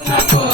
啊。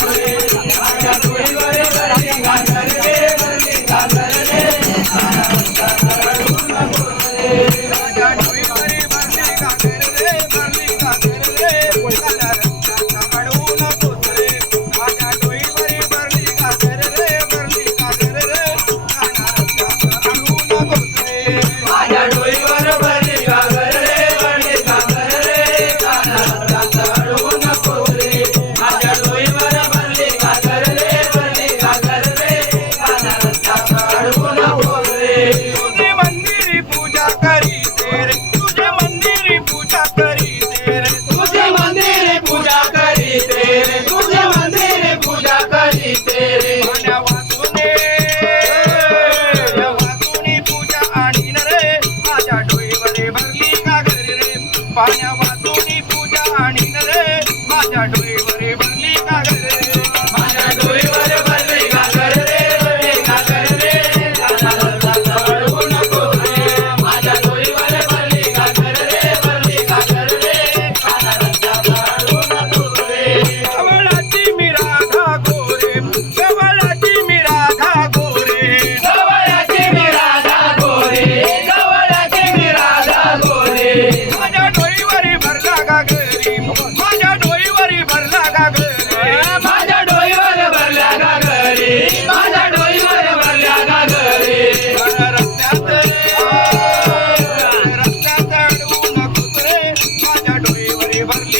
பாருங்க llevarle